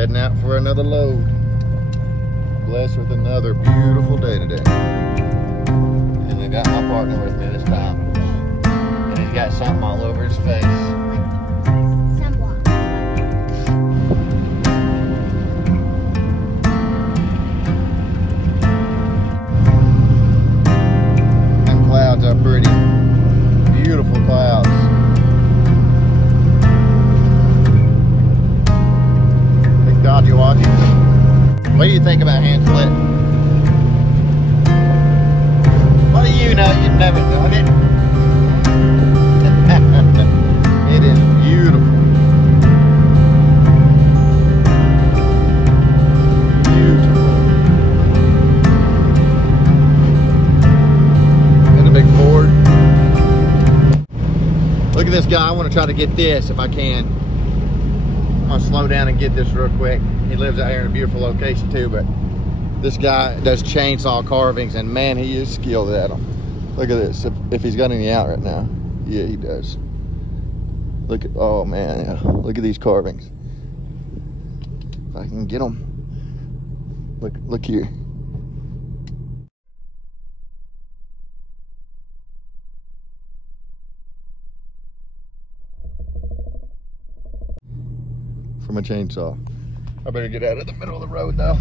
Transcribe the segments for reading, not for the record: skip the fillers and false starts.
Heading out for another load. Blessed with another beautiful day today. And I got my partner with me this time. And he's got something all over his face. Them clouds are pretty. Beautiful clouds. Big dodgy watch. What do you think about hand split? What do you know? You've never done it. It is beautiful. Beautiful. And a big Ford. Look at this guy. I want to try to get this if I can. I'm going to slow down and get this real quick. He lives out here in a beautiful location too, but this guy does chainsaw carvings, and man, he is skilled at them. Look at this. If he's got any out right now. Yeah, he does. Look at, oh man, yeah. Look at these carvings. If I can get them. Look here. From a chainsaw. I better get out of the middle of the road though.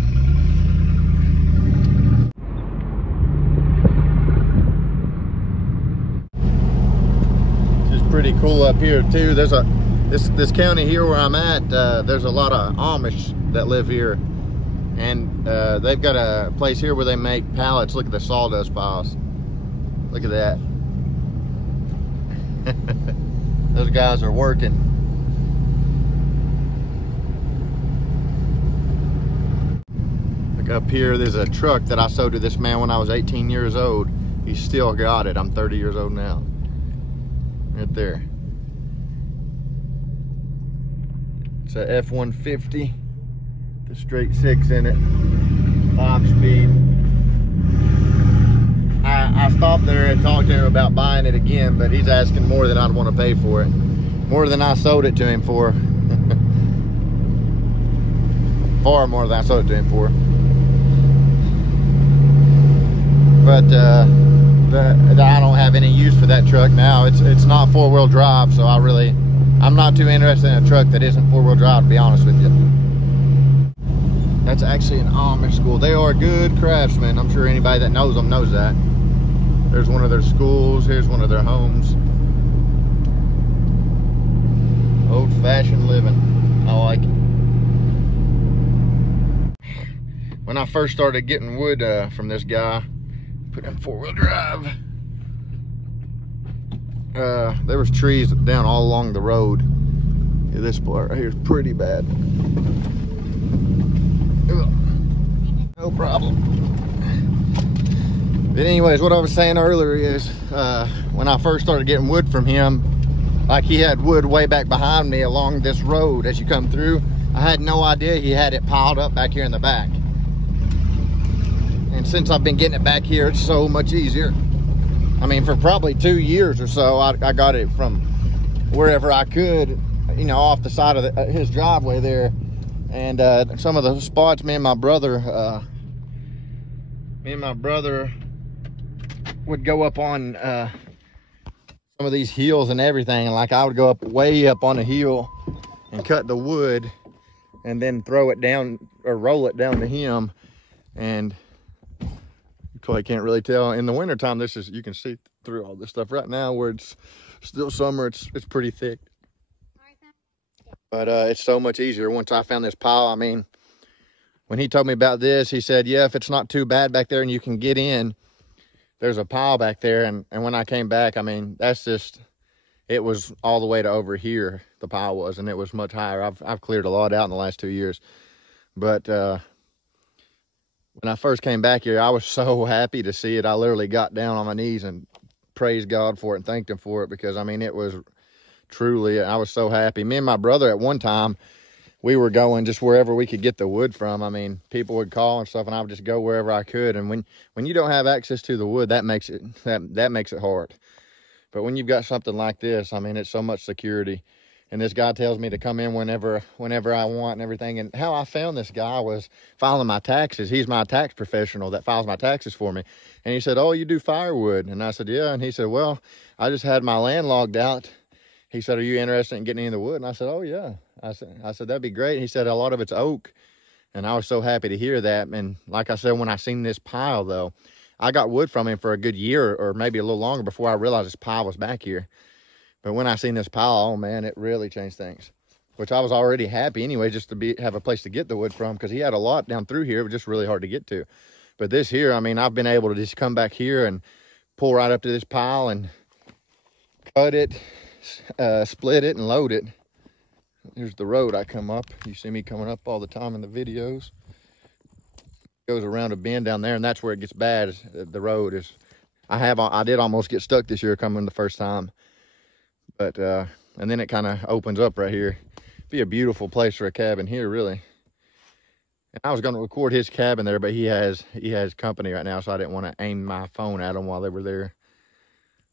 It's pretty cool up here too. There's this county here where I'm at, there's a lot of Amish that live here, and they've got a place here where they make pallets. Look at the sawdust piles. Look at that. Those guys are working. Up here, there's a truck that I sold to this man when I was 18 years old. He still got it. I'm 30 years old now. Right there. It's a F-150. The straight 6 in it. 5-speed. I stopped there and talked to him about buying it again, but he's asking more than I'd want to pay for it. More than I sold it to him for. Far more than I sold it to him for. But I don't have any use for that truck now. It's not 4-wheel drive, so I'm not too interested in a truck that isn't 4-wheel drive, to be honest with you. That's actually an Amish school. They are good craftsmen. I'm sure anybody that knows them knows that. There's one of their schools. Here's one of their homes. Old-fashioned living. I like it. When I first started getting wood from this guy, put in 4-wheel drive, there was trees down all along the road. Yeah, this part right here is pretty bad. Ugh. No problem. But anyways, what I was saying earlier is when I first started getting wood from him, like he had wood way back behind me along this road as you come through. I had no idea he had it piled up back here in the back. And since I've been getting it back here, it's so much easier. I mean, for probably 2 years or so, I got it from wherever I could, you know, off the side of his driveway there. And some of the spots, me and my brother would go up on some of these hills and everything. Like I would go up way up on a hill and cut the wood and then throw it down or roll it down to him. And I can't really tell. In the wintertime, you can see through all this stuff. Right now, where it's still summer, it's pretty thick. But it's so much easier once I found this pile. I mean, when he told me about this, he said, yeah, if it's not too bad back there and you can get in, there's a pile back there. And when I came back, I mean, it was all the way to over here, the pile was, and it was much higher. I've cleared a lot out in the last 2 years. But when I first came back here, I was so happy to see it. I literally got down on my knees and praised God for it and thanked him for it, because I mean, it was truly, I was so happy. Me and my brother at one time, we were going just wherever we could get the wood from. I mean, people would call and stuff, and I would just go wherever I could. And when you don't have access to the wood, that makes it hard. But when you've got something like this, I mean, it's so much security. And this guy tells me to come in whenever I want and everything. And how I found this guy was filing my taxes. He's my tax professional that files my taxes for me. And he said, "Oh, you do firewood?" And I said, "Yeah." And he said, "Well, I just had my land logged out." He said, "Are you interested in getting any of the wood?" And I said, "Oh, yeah." I said, "That'd be great." And he said, "A lot of it's oak." And I was so happy to hear that. And like I said, when I seen this pile, though, I got wood from him for a good year or maybe a little longer before I realized this pile was back here. But when I seen this pile, oh man, it really changed things. Which I was already happy anyway, just to have a place to get the wood from, because he had a lot down through here. It was just really hard to get to. But this here, I mean, I've been able to just come back here and pull right up to this pile and cut it, split it, and load it. Here's the road I come up. You see me coming up all the time in the videos. It goes around a bend down there, and that's where it gets bad. The road is. I did almost get stuck this year coming the first time. But and then it kind of opens up right here. Be a beautiful place for a cabin here, really. And I was going to record his cabin there, but he has company right now, so I didn't want to aim my phone at them while they were there.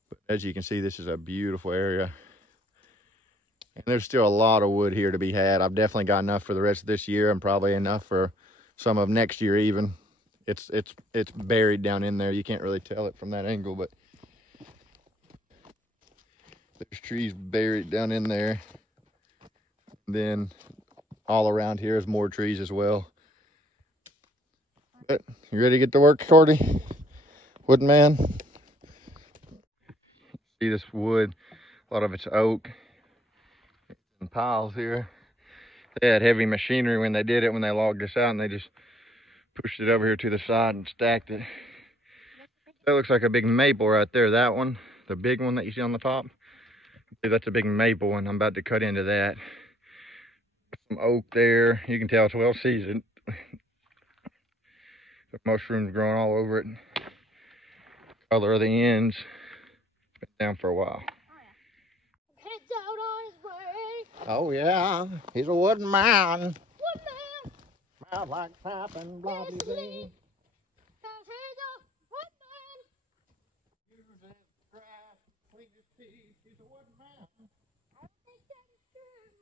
But as you can see, this is a beautiful area. And there's still a lot of wood here to be had. I've definitely got enough for the rest of this year, and probably enough for some of next year even. It's buried down in there. You can't really tell it from that angle, but there's trees buried down in there. Then all around here is more trees as well. But you ready to get to work, Cordy? Wooden man? See this wood, a lot of it's oak and piles here. They had heavy machinery when they did it, when they logged this out, and they just pushed it over here to the side and stacked it. That looks like a big maple right there, that one, the big one that you see on the top. That's a big maple, and I'm about to cut into that. Some oak there, you can tell it's well seasoned. The mushrooms growing all over it. Color of the ends, been down for a while. Heads out on his way. Oh yeah, he's a wooden man. Woodman. Smells like sap and blah blah blah. He's a wooden man. I don't think that is true.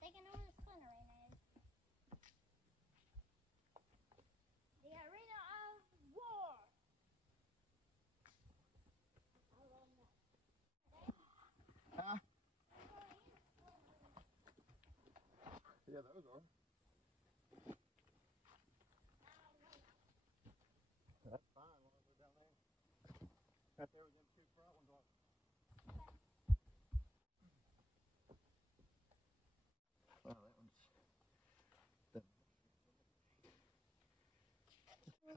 think I know where the fun arena is. The arena of war. Huh? Yeah, those are. That's fine. As long as we're down there. Right there with them two front ones on. Oh, that one's.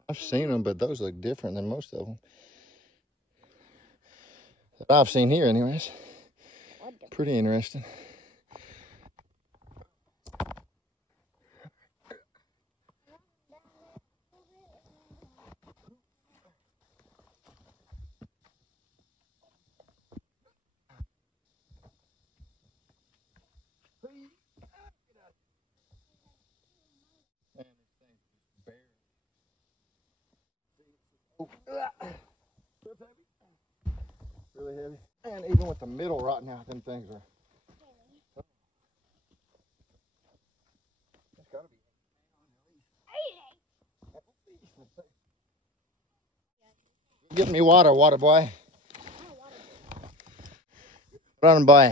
I've seen them, but those look different than most of them. That I've seen here, anyways. Pretty interesting. Man, this thing's just bare. Oh, that's heavy. Really heavy. And even with the middle rotting out, them things are. That's gotta be. Get me water, water boy. Run by.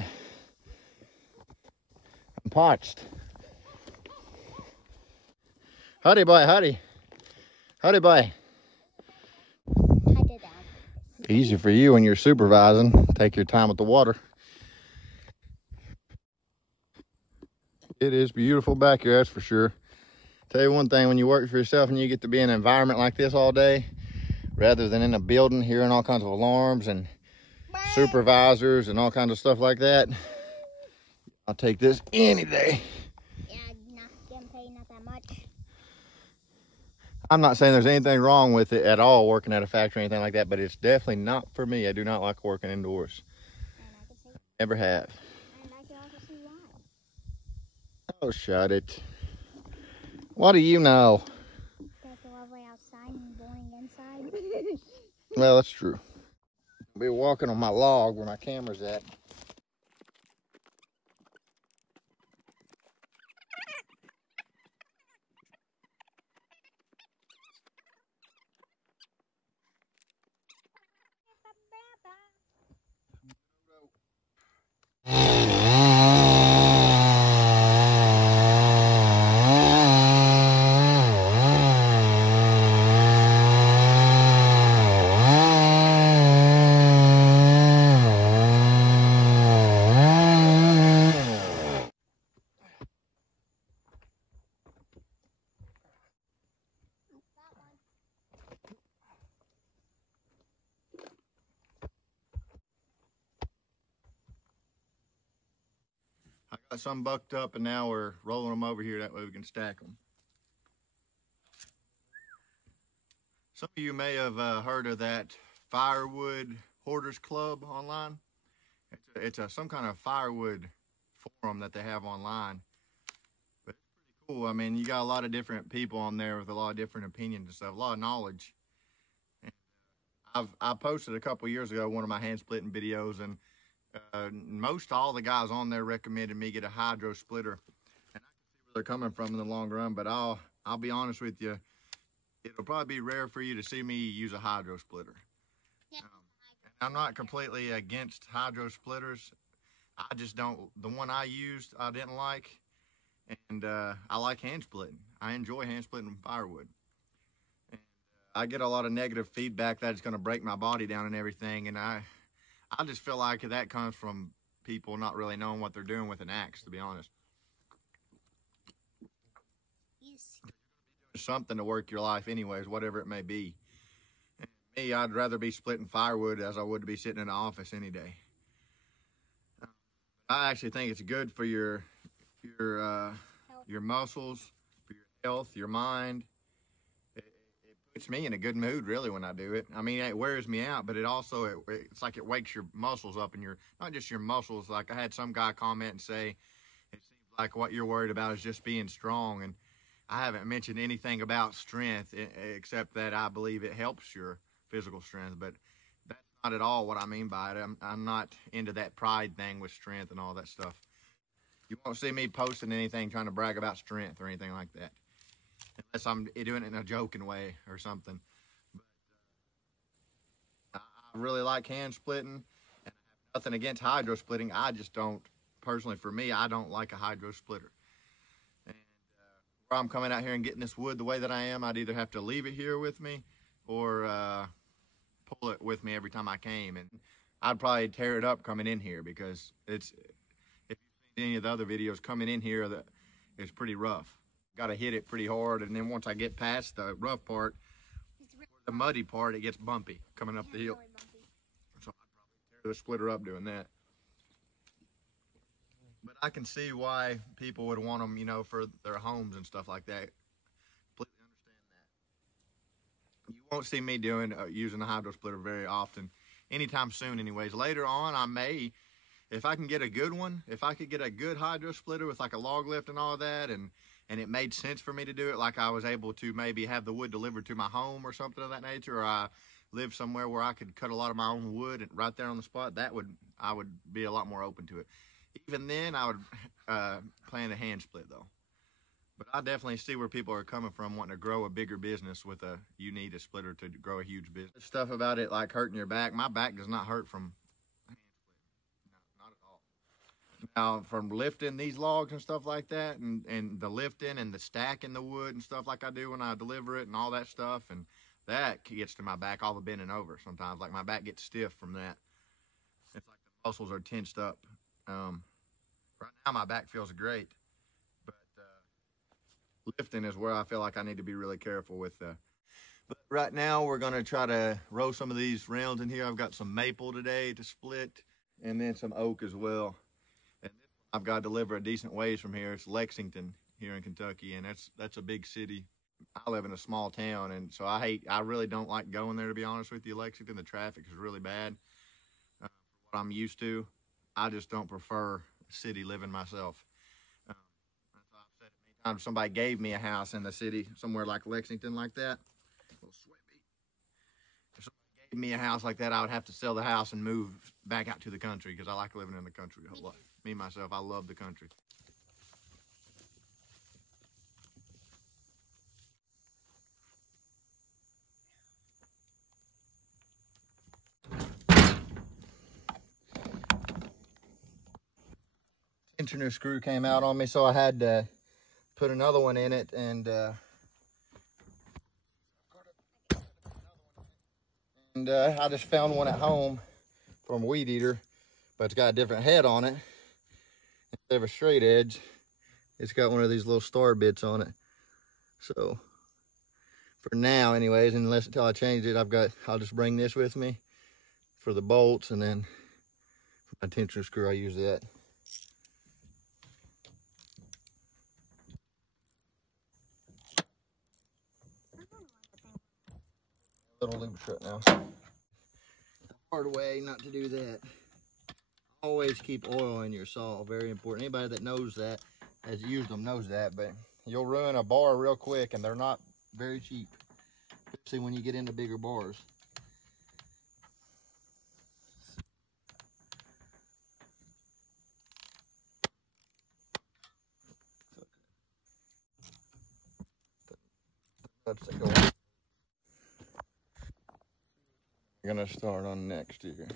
I'm parched. Howdy boy, howdy. Howdy boy. I did that. Easy for you when you're supervising. Take your time with the water. It is beautiful back here, that's for sure. Tell you one thing, when you work for yourself and you get to be in an environment like this all day, rather than in a building hearing all kinds of alarms and supervisors and all kinds of stuff like that, I'll take this any day. Yeah, not getting paid not that much. I'm not saying there's anything wrong with it at all, working at a factory or anything like that, but it's definitely not for me. I do not like working indoors. And I can say, Never have. and I can also see why. Oh, shut it. What do you know? That's lovely outside and boring inside. Well, that's true. I'll be walking on my log where my camera's at. I got some bucked up and now we're rolling them over here. That way we can stack them. Some of you may have heard of that Firewood Hoarders Club online. It's some kind of firewood forum that they have online. But it's pretty cool. I mean, you got a lot of different people on there with a lot of different opinions and stuff, a lot of knowledge. And I posted a couple years ago one of my hand splitting videos, and most all the guys on there recommended me get a hydro splitter, and I can see where they're coming from in the long run. But I'll be honest with you, it'll probably be rare for you to see me use a hydro splitter. Yeah. I'm not completely against hydro splitters. I just don't. The one I used, I didn't like, and I like hand splitting. I enjoy hand splitting firewood. And I get a lot of negative feedback that it's going to break my body down and everything, and I just feel like that comes from people not really knowing what they're doing with an axe, to be honest. Yes. Something to work your life anyways, whatever it may be. And me, I'd rather be splitting firewood as I would to be sitting in an office any day. I actually think it's good for your muscles, for your health, your mind. It puts me in a good mood, really, when I do it. I mean, it wears me out, but it's like it wakes your muscles up, and not just your muscles. Like I had some guy comment and say, it seems like what you're worried about is just being strong. And I haven't mentioned anything about strength, except that I believe it helps your physical strength. But that's not at all what I mean by it. I'm not into that pride thing with strength and all that stuff. You won't see me posting anything trying to brag about strength or anything like that, unless I'm doing it in a joking way or something. But I really like hand splitting, and I have nothing against hydro splitting. I just don't, personally for me, I don't like a hydro splitter. And where I'm coming out here and getting this wood the way that I am, I'd either have to leave it here with me or pull it with me every time I came. And I'd probably tear it up coming in here, because it's, if you've seen any of the other videos coming in here, that it's pretty rough. Got to hit it pretty hard, and then once I get past the rough part, the muddy part, it gets bumpy coming up the hill. So I'd probably tear the splitter up doing that. But I can see why people would want them, you know, for their homes and stuff like that. Completely understand that. You won't see me using a hydro splitter very often, anytime soon anyways. Later on, I may, if I can get a good one, if I could get a good hydro splitter with like a log lift and all that, and it made sense for me to do it, like I was able to maybe have the wood delivered to my home or something of that nature, or I live somewhere where I could cut a lot of my own wood right there on the spot, I would be a lot more open to it. Even then, I would plan a hand split though. But I definitely see where people are coming from, wanting to grow a bigger business with you need a splitter to grow a huge business. Stuff about it like hurting your back. My back does not hurt from hand splitting. No, not at all. Now, from lifting these logs and stuff like that, and the lifting and the stacking the wood and stuff like I do when I deliver it and all that stuff, and that gets to my back, all the bending over sometimes. Like my back gets stiff from that. It's like the muscles are tensed up. Right now my back feels great, but lifting is where I feel like I need to be really careful with. But right now we're gonna try to roll some of these rounds in here. I've got some maple today to split, and then some oak as well. And I've got to deliver a decent ways from here. It's Lexington here in Kentucky, and that's a big city. I live in a small town, and so I really don't like going there, to be honest with you. Lexington, the traffic is really bad. For what I'm used to, I just don't prefer city living myself. That's why I've said it many times. Somebody gave me a house in the city, somewhere like Lexington, like that. A little sweaty. If somebody gave me a house like that, I would have to sell the house and move back out to the country, because I like living in the country a lot. Me, myself, I love the country. Tensioner screw came out on me, so I had to put another one in it, and I just found one at home from a weed eater, but it's got a different head on it. Instead of a straight edge, it's got one of these little star bits on it. So for now anyways, until I change it, I'll just bring this with me for the bolts, and then for my tensioner screw I use that. Little loop shut now. Hard way not to do that. Always keep oil in your saw, very important. Anybody that knows that, has used them, knows that, but you'll ruin a bar real quick, and they're not very cheap, especially when you get into bigger bars. We're gonna start on next here.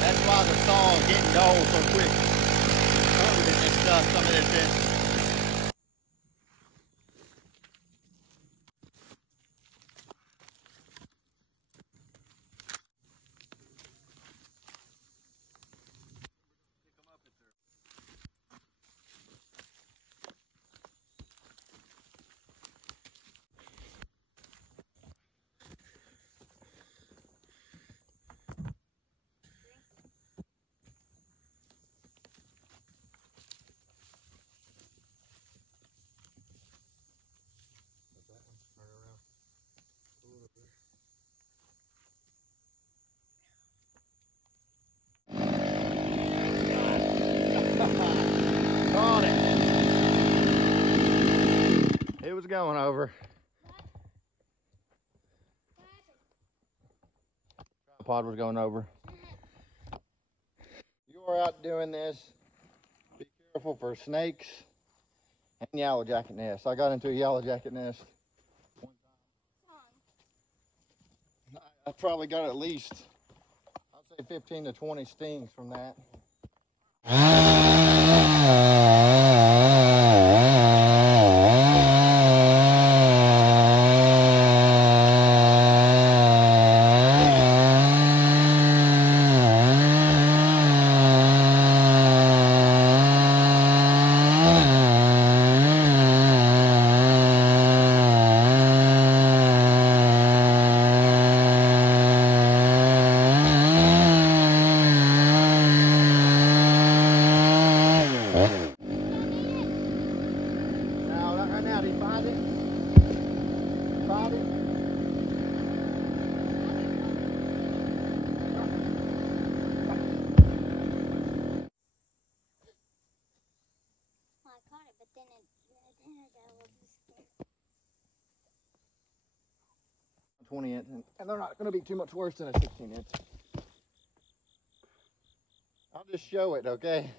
That's why the saw is getting dull so quick. Some of this in. going over. Tripod was going over. You are out doing this. Be careful for snakes and yellow jacket nests. I got into a yellow jacket nest one time. I probably got at least, I'd say 15 to 20 stings from that. Caught it, but then it got a little scared. 20 inch, and they're not going to be too much worse than a 16 inch. I'll just show it, okay?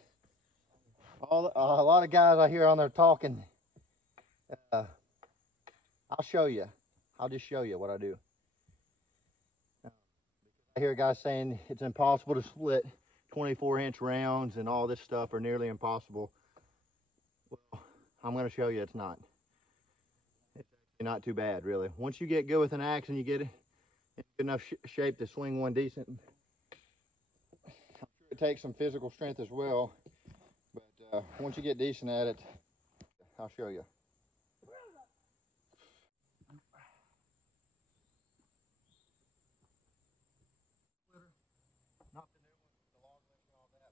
A lot of guys I hear on there talking. I'll show you. I'll just show you what I do. I hear guys saying it's impossible to split 24-inch rounds and all this stuff, or nearly impossible. Well, I'm going to show you it's not. It's actually not too bad, really. Once you get good with an axe and you get it in good enough shape to swing one decent, I'm sure it takes some physical strength as well. But once you get decent at it, I'll show you. Not the new one, the log lift and all that, man.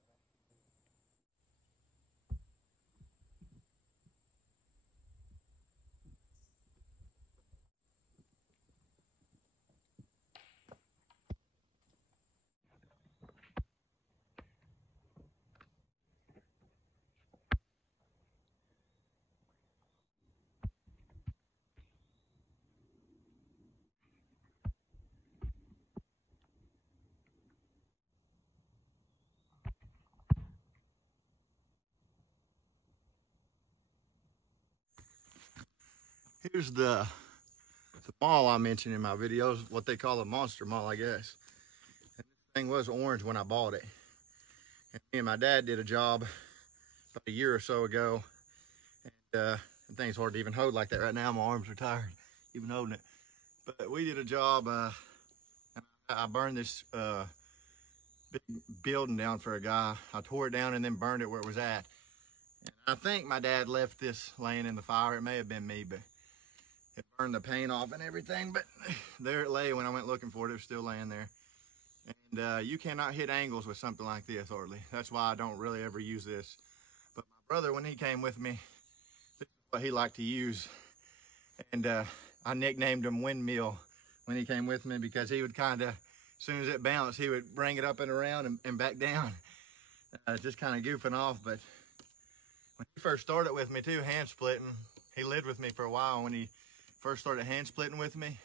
Here's the mall I mentioned in my videos, what they call a monster mall, I guess. And this thing was orange when I bought it. And me and my dad did a job about a year or so ago. And the thing's hard to even hold like that right now. My arms are tired, even holding it. But we did a job, and I burned this big building down for a guy. I tore it down and then burned it where it was at. And I think my dad left this laying in the fire. It may have been me, but it burned the paint off and everything, but there it lay when I went looking for it. It was still laying there. And you cannot hit angles with something like this, hardly. That's why I don't really ever use this. But my brother, when he came with me, this is what he liked to use. And I nicknamed him Windmill when he came with me, because he would kind of, as soon as it bounced, he would bring it up and around and back down. Just kind of goofing off. But when he first started with me too, hand splitting, he lived with me for a while. When he first started hand splitting with me,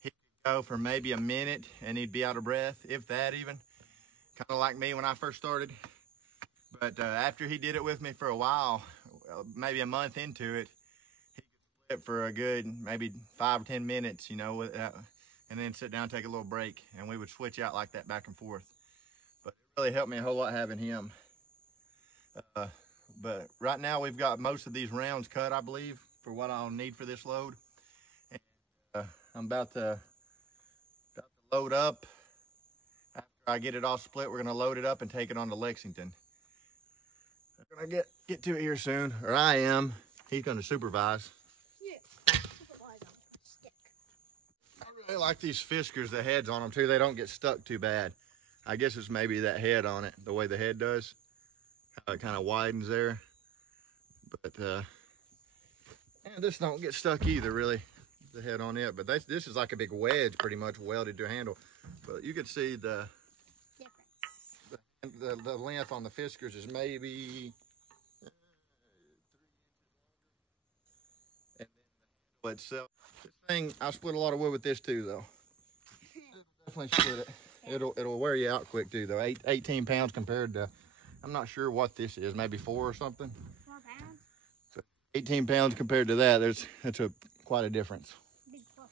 he could go for maybe a minute and he'd be out of breath, if that even. Kind of like me when I first started. But after he did it with me for a while, maybe a month into it, he could split for a good maybe 5 or 10 minutes, you know, and then sit down and take a little break. And we would switch out like that back and forth. But it really helped me a whole lot having him. But right now we've got most of these rounds cut, I believe, for what I'll need for this load. And I'm about to load up. After I get it all split, we're gonna load it up and take it on to Lexington. We're gonna get to it here soon, or I am. He's gonna supervise. Yeah, supervise on a stick. I really like these Fiskars, the heads on them too. They don't get stuck too bad. I guess it's maybe that head on it, the way the head does. How it kind of widens there. But yeah, this don't get stuck either, really, the head on it. But this is like a big wedge, pretty much welded to a handle. But you can see the length on the Fiskars is maybe 3 inches longer. And itself. This thing, I split a lot of wood with this too, though. Definitely split it. It'll wear you out quick too, though. 18 pounds compared to, I'm not sure what this is, maybe 4 or something. 4 pounds. So 18 pounds compared to that, that's quite a difference. Big plus.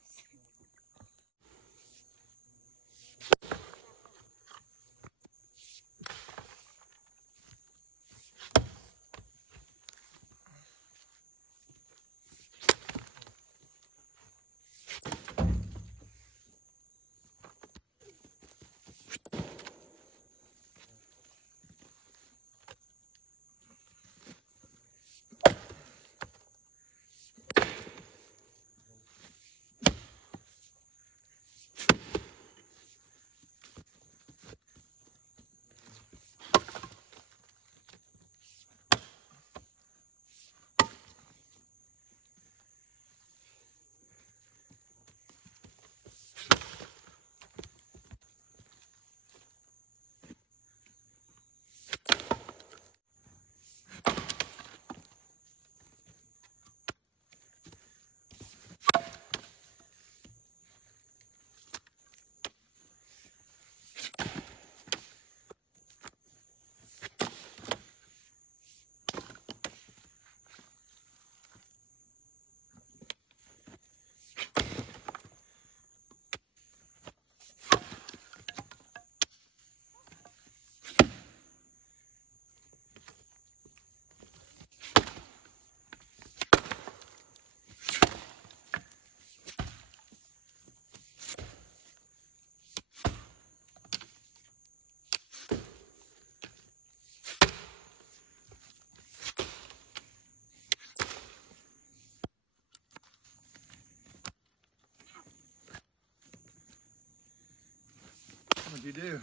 What'd you do?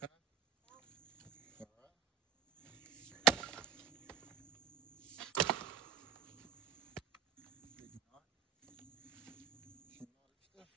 Huh? All right. Big knot. Some knotted stuff.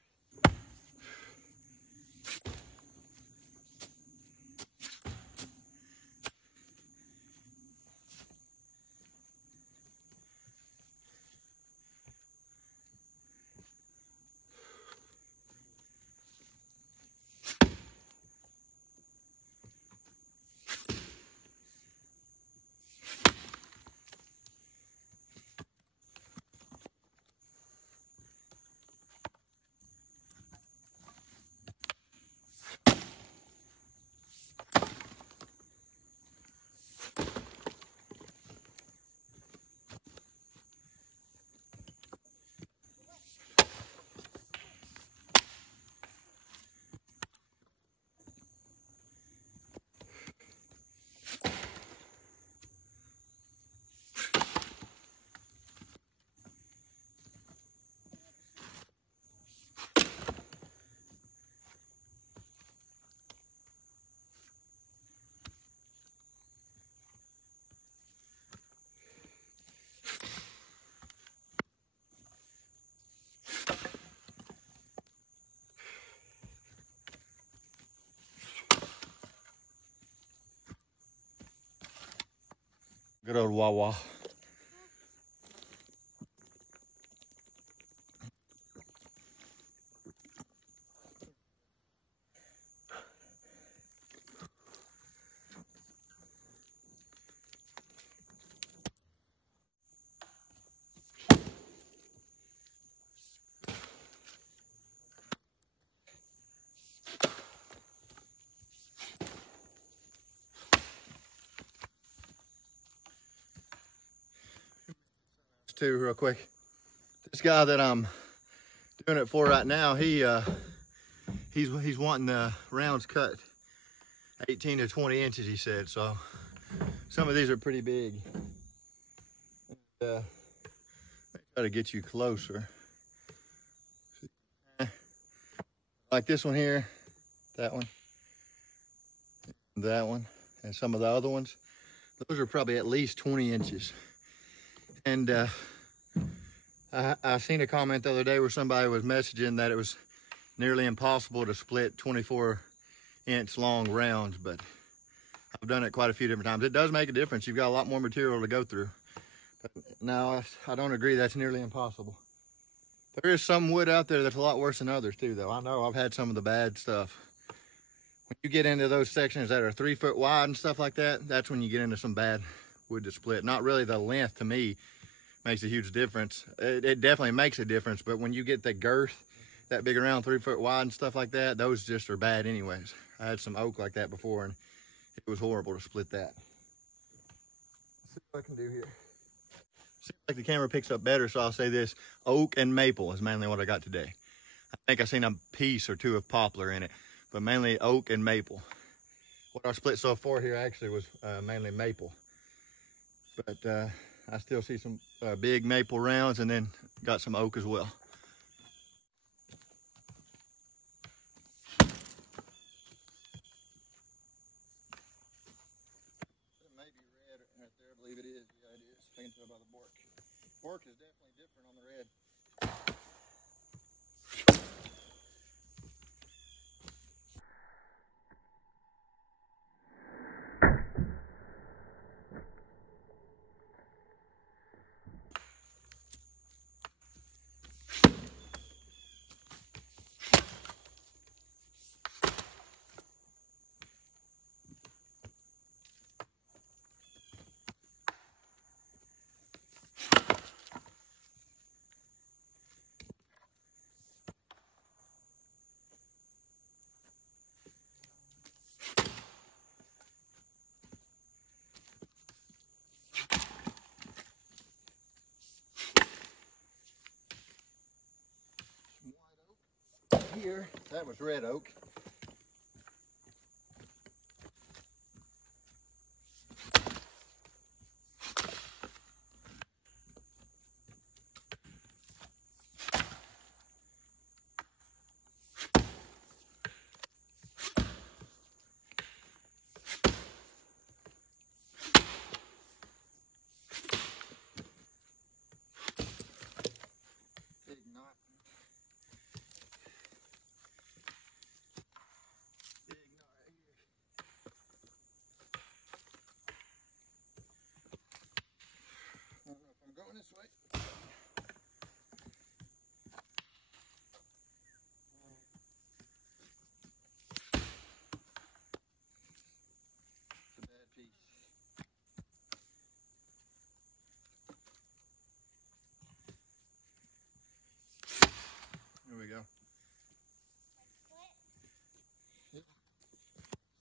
Good old Wawa. Too real quick. This guy that I'm doing it for right now, he's wanting the rounds cut 18 to 20 inches, he said. So some of these are pretty big. Let me try to get you closer. Like this one here, that one, and some of the other ones. Those are probably at least 20 inches. And I seen a comment the other day where somebody was messaging that it was nearly impossible to split 24-inch long rounds, but I've done it quite a few different times. It does make a difference. You've got a lot more material to go through. But No, I don't agree. That's nearly impossible. There is some wood out there that's a lot worse than others too, though. I know I've had some of the bad stuff. When you get into those sections that are 3 foot wide and stuff like that, that's when you get into some bad wood to split. Not really the length, to me, makes a huge difference. It definitely makes a difference, but when you get the girth that big around 3 foot wide and stuff like that, those just are bad anyways. I had some oak like that before and it was horrible to split that. Let's see what I can do here. Seems like the camera picks up better, so I'll say this. Oak and maple is mainly what I got today. I think I seen a piece or two of poplar in it, but mainly oak and maple. What I split so far here actually was mainly maple. But I still see some big maple rounds and then got some oak as well. It may be red right there, I believe it is. Yeah, it is. I can tell by the bark. Bark is definitely different on the red. Here, that was red oak. Big knot. Going this way. It's a bad piece. Here we go. Yep.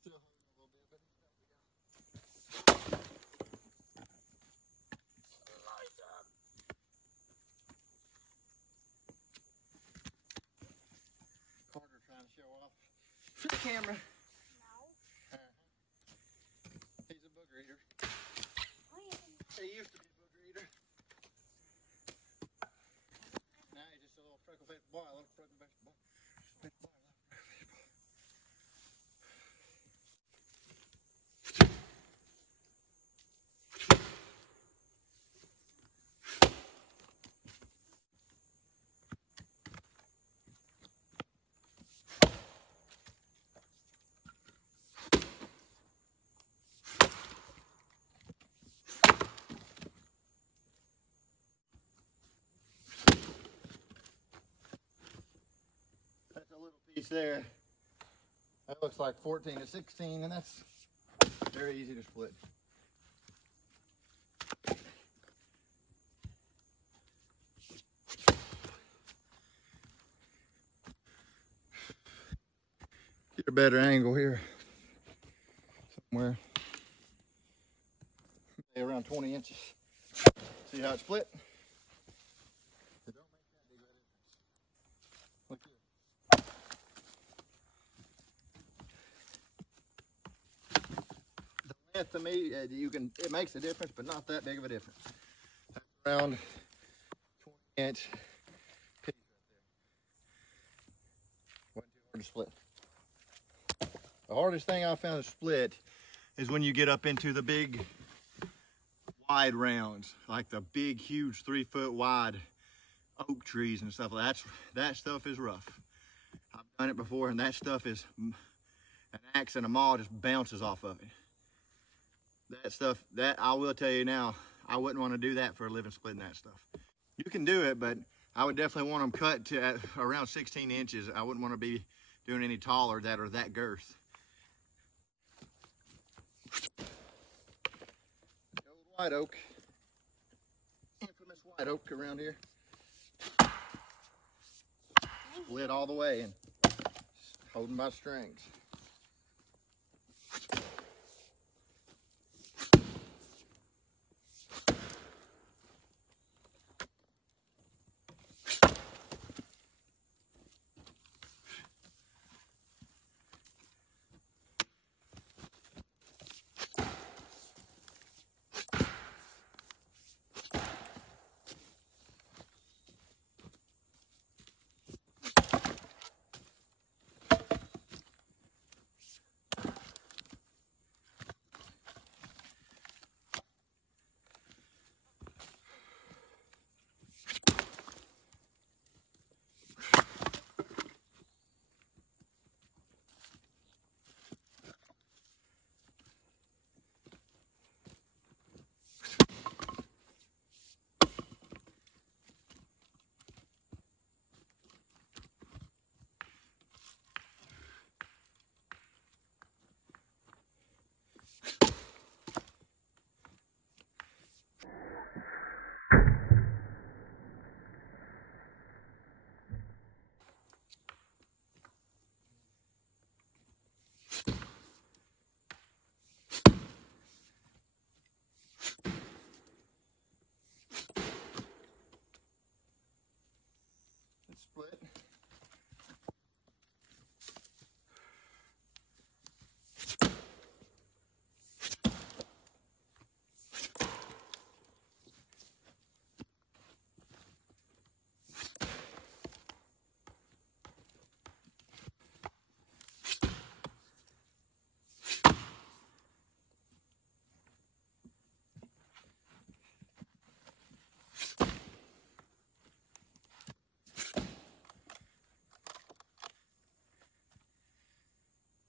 Still hanging a little bit, but it's time to go. Carter trying to show off to the camera. No. He's a booger eater. He used to be a booger eater. Now he's just a little freckle-faced boy. A little freckle-faced boy. That's a little piece there. That looks like 14 to 16, and that's very easy to split. Get a better angle here. Somewhere. Maybe around 20 inches. See how it's split? It don't make that big of a difference. Look here. The length to me, it makes a difference, but not that big of a difference. That's around 20-inch piece right there. Wasn't too hard to split. The hardest thing I found to split is when you get up into the big wide rounds, like the big, huge 3 foot wide oak trees and stuff. That stuff is rough. I've done it before, and that stuff is an axe and a maul just bounces off of it. That stuff, that I will tell you now, I wouldn't want to do that for a living, splitting that stuff. You can do it, but I would definitely want them cut to at around 16 inches. I wouldn't want to be doing any taller that or that girth. The old white oak, infamous white oak around here. Split all the way and holding by strings. Split.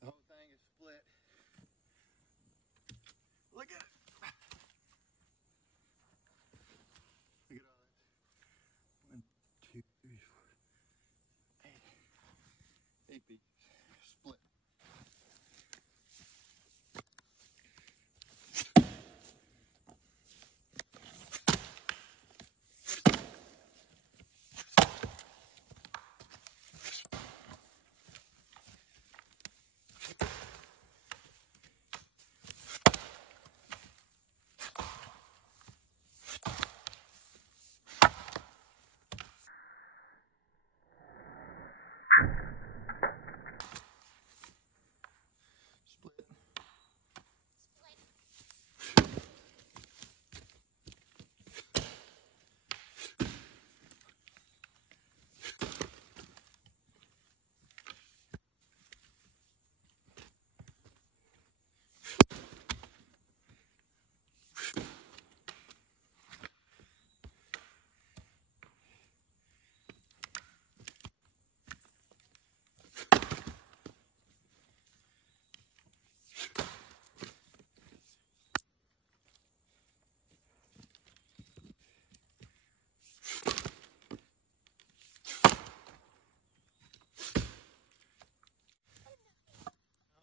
The whole thing is split. Look at it. Look at all that. 1, 2, 3, 4, 8. 8 pieces. Split.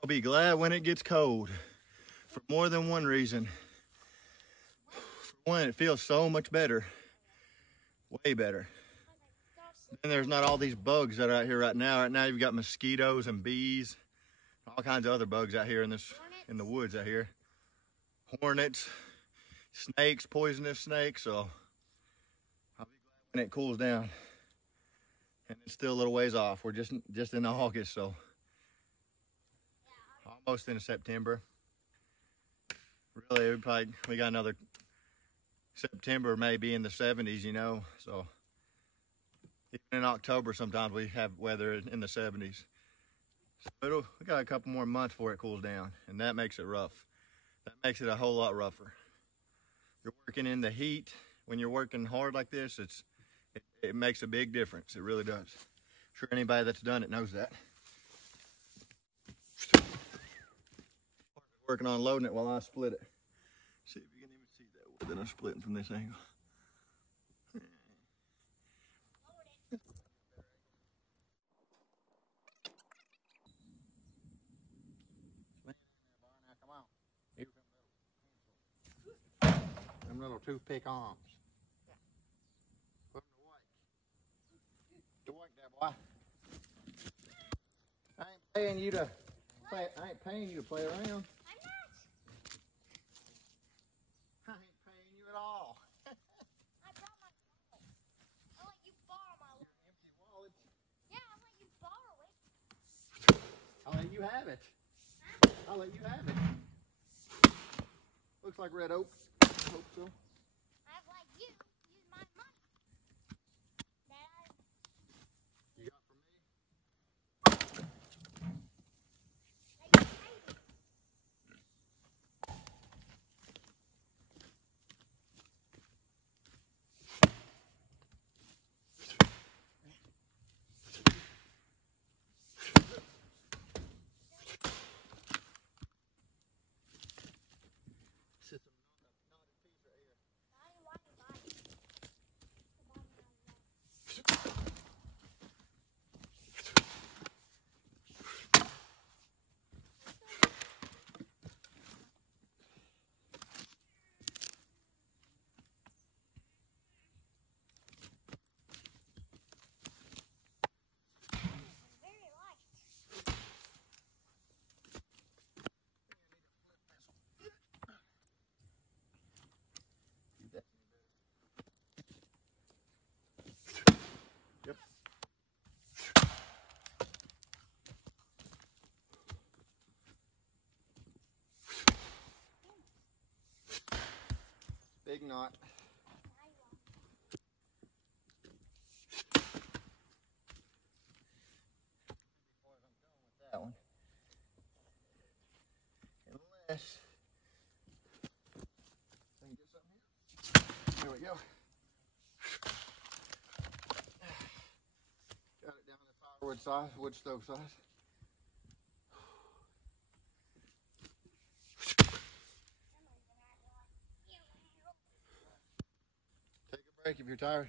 I'll be glad when it gets cold for more than one reason. For one, it feels so much better, way better. And there's not all these bugs that are out here right now. Right now you've got mosquitoes and bees, all kinds of other bugs out here in the woods out here. Hornets, snakes, poisonous snakes. So I'll be glad when it cools down. And it's still a little ways off. We're just in August, so almost into September. Really, we got another September, maybe in the 70s, you know. So even in October, sometimes we have weather in the 70s. So we got a couple more months before it cools down, and that makes it rough. That makes it a whole lot rougher. You're working in the heat. When you're working hard like this, it makes a big difference. It really does. I'm sure anybody that's done it knows that. Working on loading it while I split it. See if you can even see that wood that I'm splitting from this angle. Come on. Here come them little toothpick arms. Put them to work there, boy. I ain't paying you to play. I ain't paying you to play around. I'm not. I ain't paying you at all. I brought my wallet. I'll let you borrow my wallet. Your empty wallet. Yeah, I'll let you borrow it. I'll let you have it. Huh? I'll let you have it. Looks like red oak. Hope so. I'd like you to use my money that You got for me? you paid me. Sit some knotted piece right here. I didn't want to buy it. Very light. Yep. Big knot. That one. Unless I can get something here. There we go. Got it down to firewood size, wood stove size. Take a break if you're tired.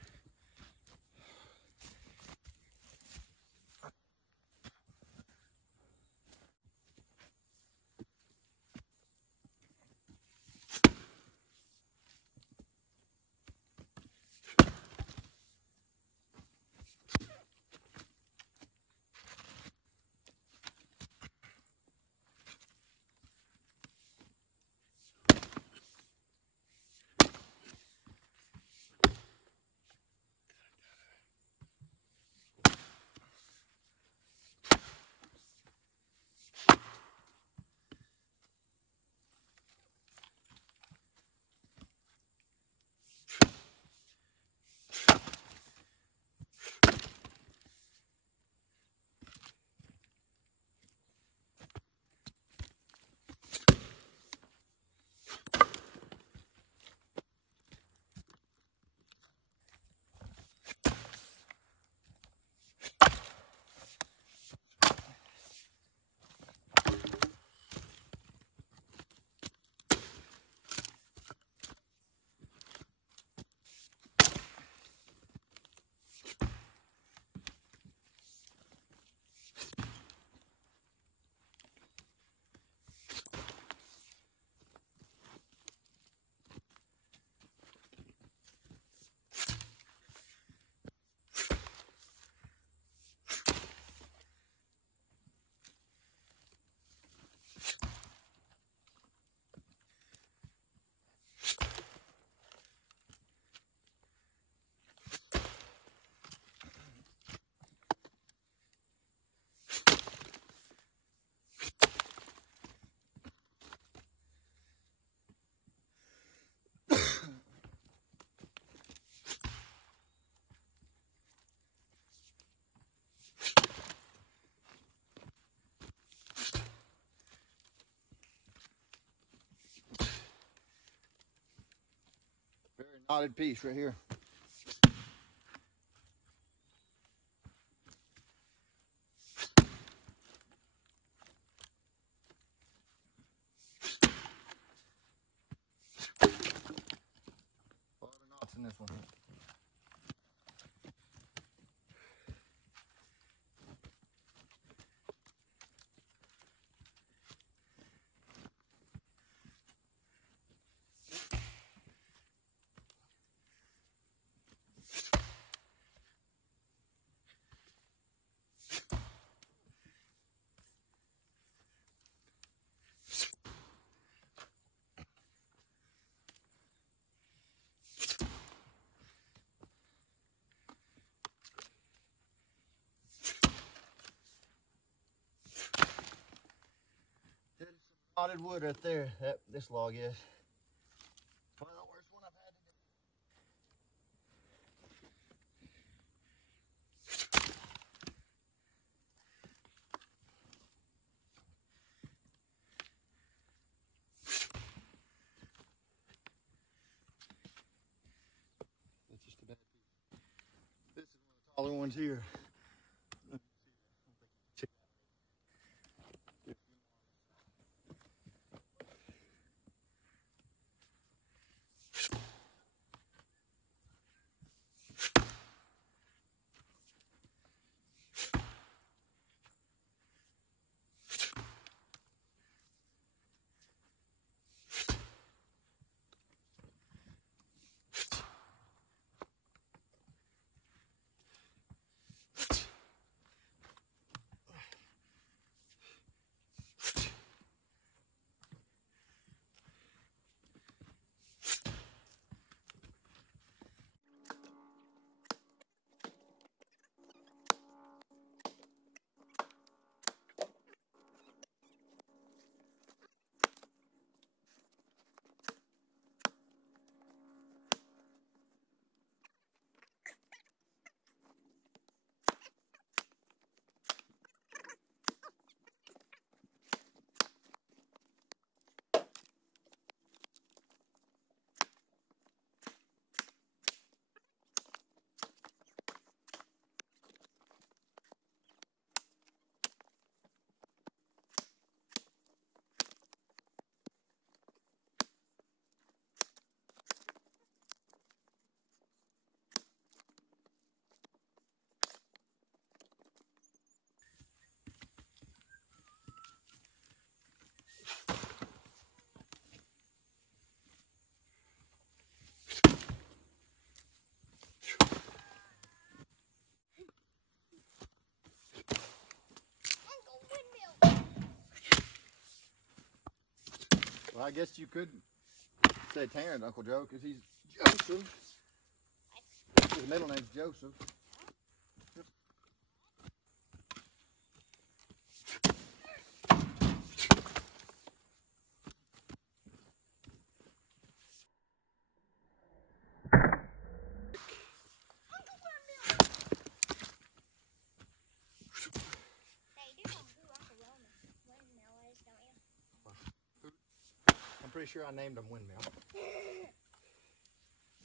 Knotted piece right here. in this one. Rotted wood right there. This log is. Probably the worst one I've had to do. That's just a bad piece. This is one of the taller ones here. Well, I guess you could say Terrence, Uncle Joe, because he's Joseph. His middle name's Joseph. I'm pretty sure I named them Windmill.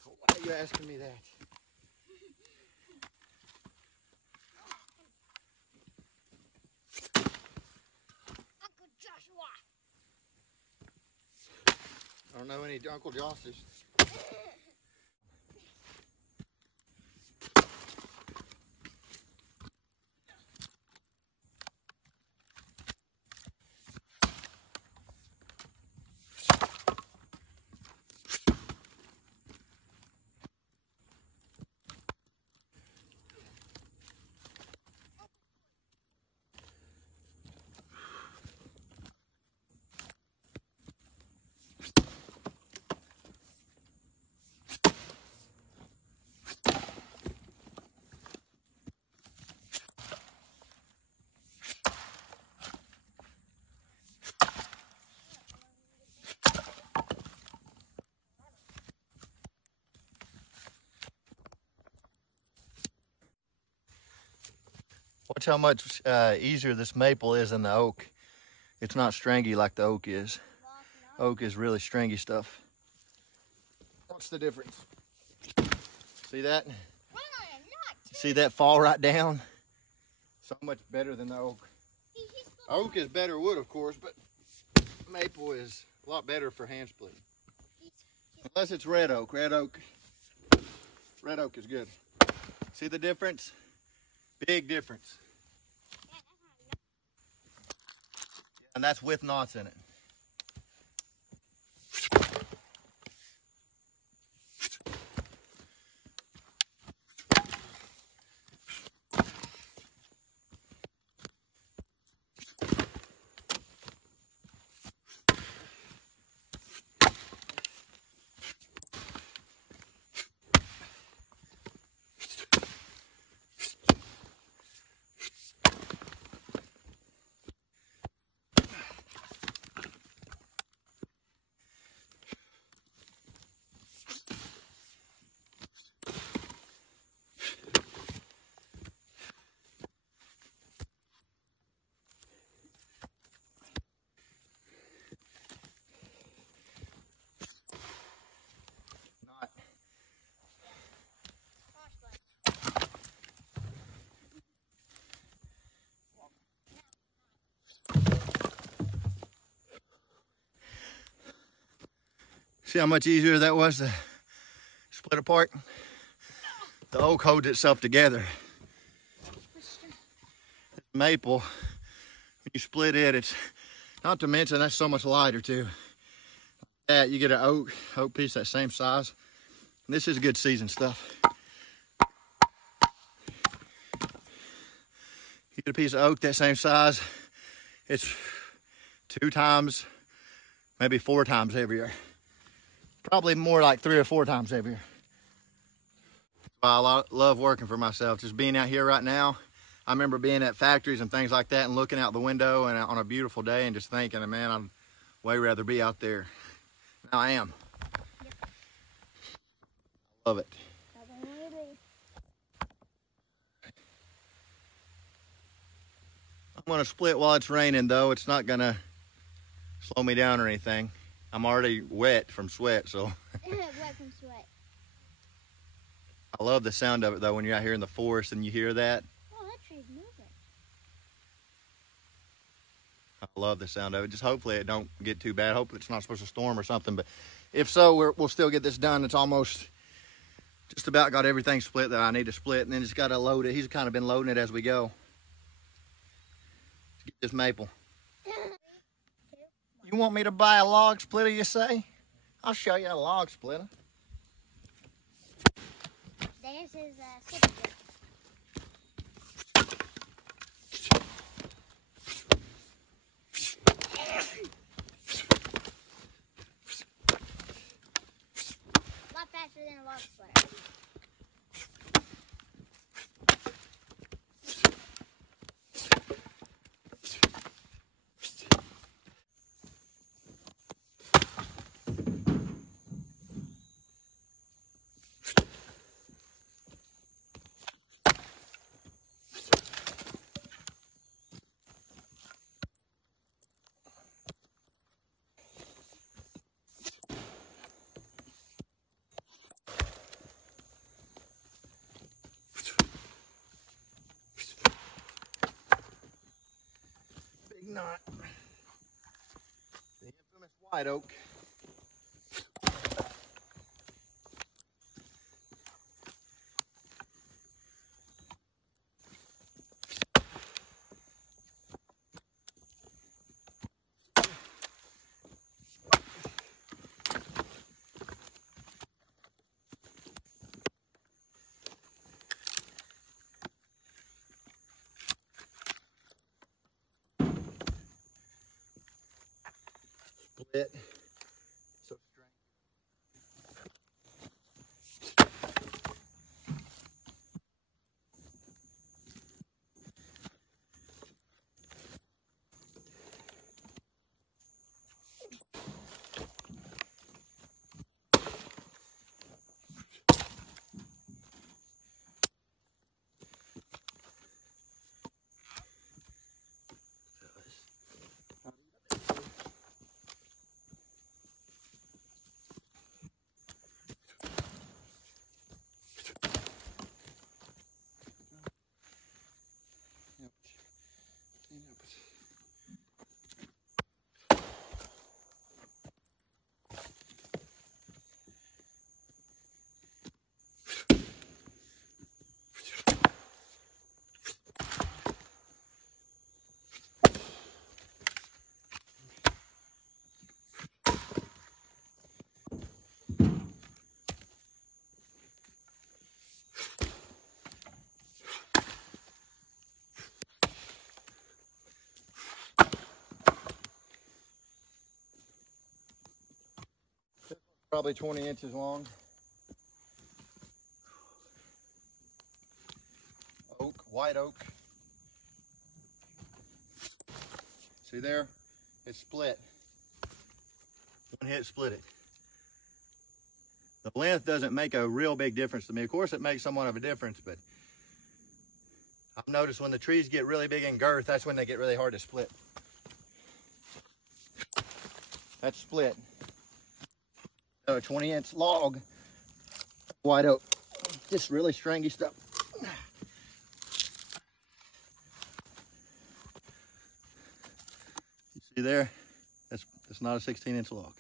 Why are you asking me that? Uncle Joshua. I don't know any Uncle Josses. Watch how much easier this maple is than the oak. It's not stringy like the oak is. Oak is really stringy stuff. What's the difference? See that? See that fall right down? So much better than the oak. Oak is better wood, of course, but maple is a lot better for hand splitting. Unless it's red oak. Red oak Red oak is good. See the difference? Big difference. And that's with knots in it. See how much easier that was to split apart? The oak holds itself together. Maple, when you split it, it's not to mention that's so much lighter too. That you get an oak piece that same size. And this is good seasoned stuff. You get a piece of oak that same size, it's 2 times, maybe 4 times heavier. Probably more like 3 or 4 times heavier. I love working for myself. Just being out here right now, I remember being at factories and things like that and looking out the window and on a beautiful day and just thinking, man, I'd way rather be out there. Now I am. Yep. I love it. I'm gonna split while it's raining though. It's not gonna slow me down or anything. I'm already wet from sweat, so. Wet from sweat. I love the sound of it though when you're out here in the forest and you hear that. Oh, that tree's moving. I love the sound of it. Just hopefully it don't get too bad. Hopefully it's not supposed to storm or something, but if so, we'll still get this done. It's almost just about got everything split that I need to split, and then just got to load it. He's kind of been loading it as we go. Let's get this maple. You want me to buy a log splitter, you say? I'll show you a log splitter. This is a sippy cup. A lot faster than a log splitter. Knot. The infamous white oak. Split. So strange. probably 20 inches long. Oak, white oak. See there? It's split. One hit split it. The length doesn't make a real big difference to me. Of course, it makes somewhat of a difference, but I've noticed when the trees get really big in girth, that's when they get really hard to split. That's split. A 20-inch log, white oak. Just really stringy stuff. You see there? That's not a 16-inch log.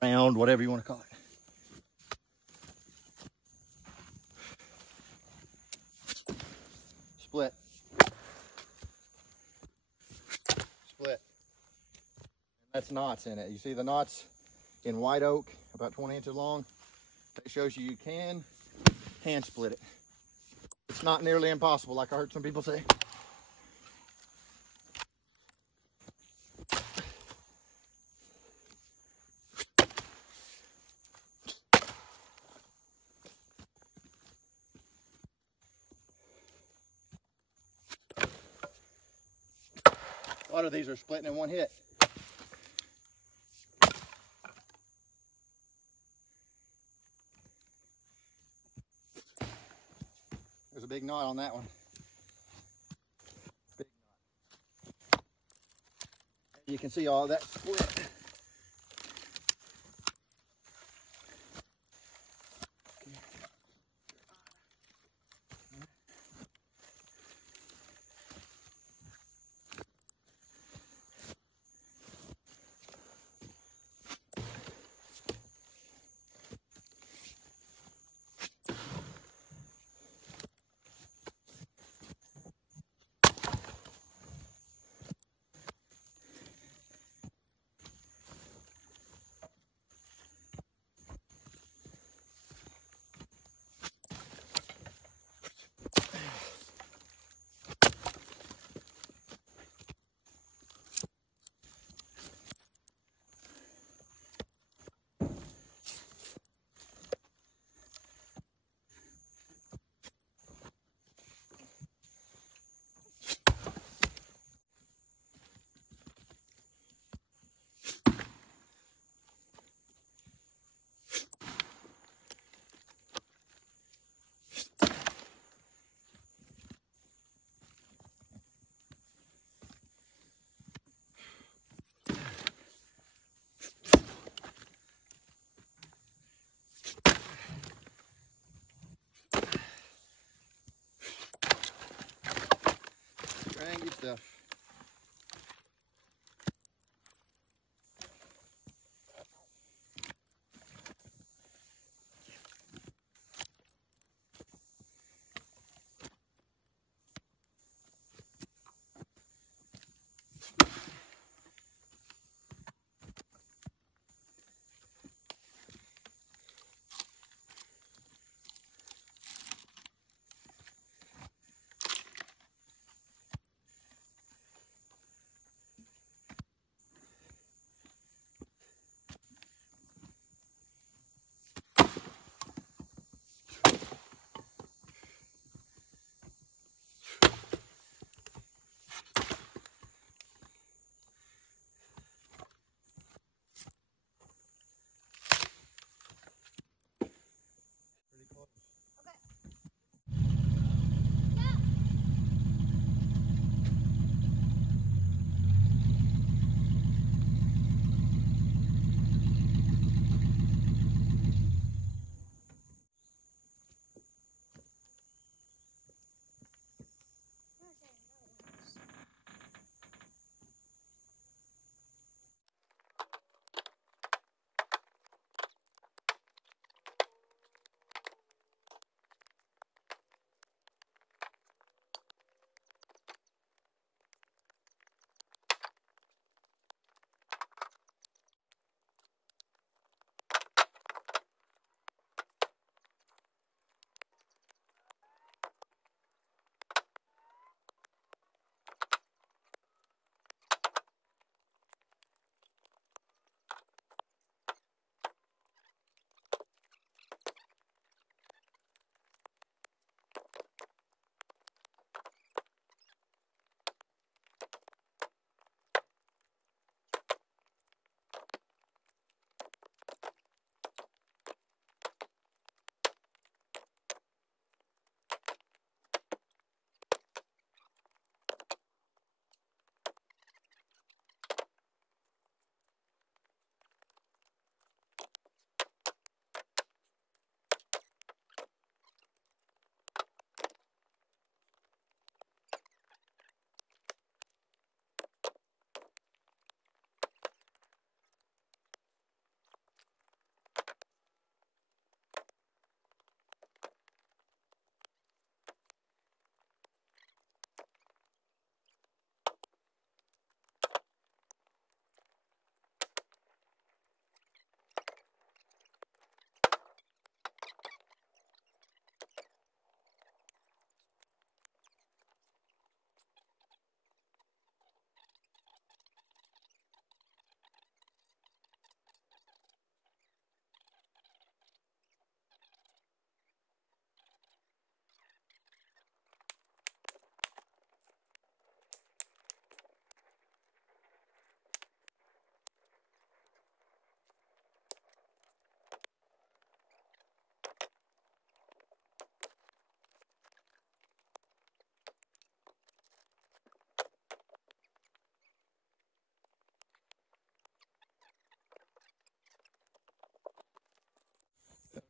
Round, whatever you want to call it. Split. Split. That's knots in it. You see the knots in white oak, about 20 inches long? That shows you can hand split it. It's not nearly impossible, like I heard some people say. A lot of these are splitting in one hit. There's a big knot on that one. Big knot. You can see all that split. Strangy stuff.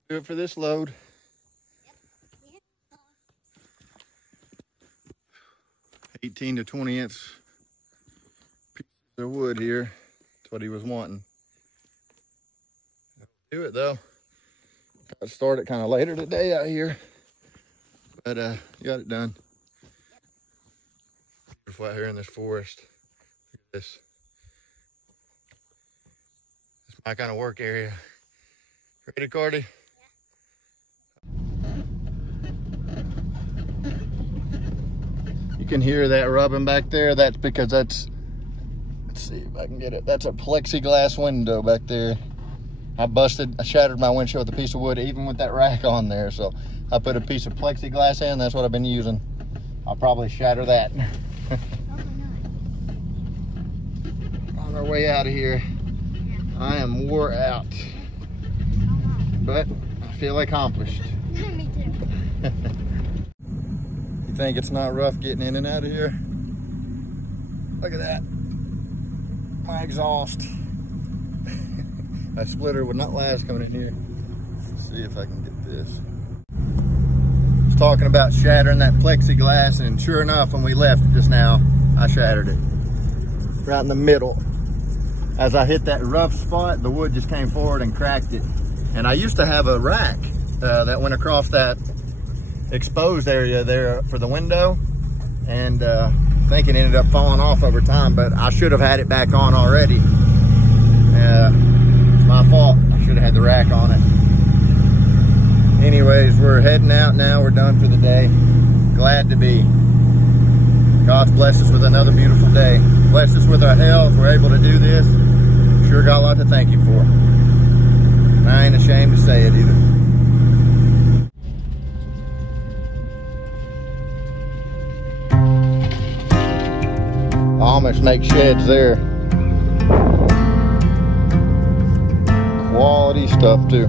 Do it for this load. 18 to 20 inch pieces of wood here. That's what he was wanting. Do it though. Got started kind of later today out here, but got it done. Beautiful out here in this forest. Look at this. It's my kind of work area. Ready, Cardi? You can hear that rubbing back there. That's because let's see if I can get it. That's a plexiglass window back there. I shattered my windshield with a piece of wood, even with that rack on there. So I put a piece of plexiglass in. That's what I've been using. I'll probably shatter that. On our way out of here. Yeah. I am wore out, but I feel accomplished. Me too. You think it's not rough getting in and out of here? Look at that. My exhaust. That splitter would not last coming in here. Let's see if I can get this. I was talking about shattering that plexiglass, and sure enough, when we left just now, I shattered it. Right in the middle. As I hit that rough spot, the wood just came forward and cracked it. And I used to have a rack that went across that exposed area there for the window, and I think it ended up falling off over time, but I should have had it back on already. My fault. I should have had the rack on it. Anyways, we're heading out now. We're done for the day. Glad to be. God's blessed us with another beautiful day. Blessed us with our health. We're able to do this. Sure got a lot to thank you for. And I ain't ashamed to say it either. Amish make sheds there. Quality stuff too.